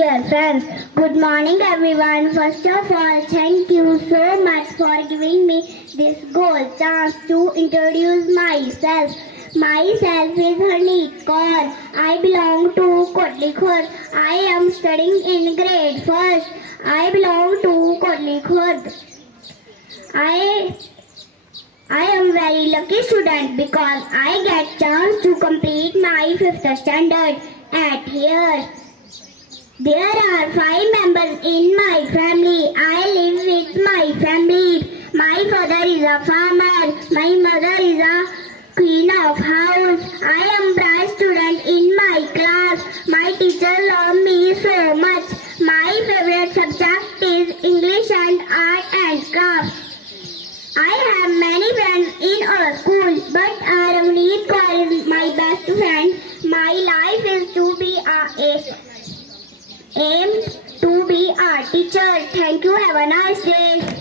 dear friends. Good morning, everyone. First of all, thank you so much for giving me this gold chance to introduce myself. Myself is Harneet Kaur. I belong to Kotli Khurd. I am studying in grade first. I belong to Kotli Khurd. I I am very lucky student because I get chance to complete my fifth standard at here. There are 5 members in my family. I live with my family. My father is a farmer. My mother is a queen of house. I am bright student in my class. My teacher love me so much. My favorite subject is English and art and craft. I have many friends in our school, but Ravneet Kaur is my best friend. My life is to be aim to be a teacher. Thank you. Have a nice day.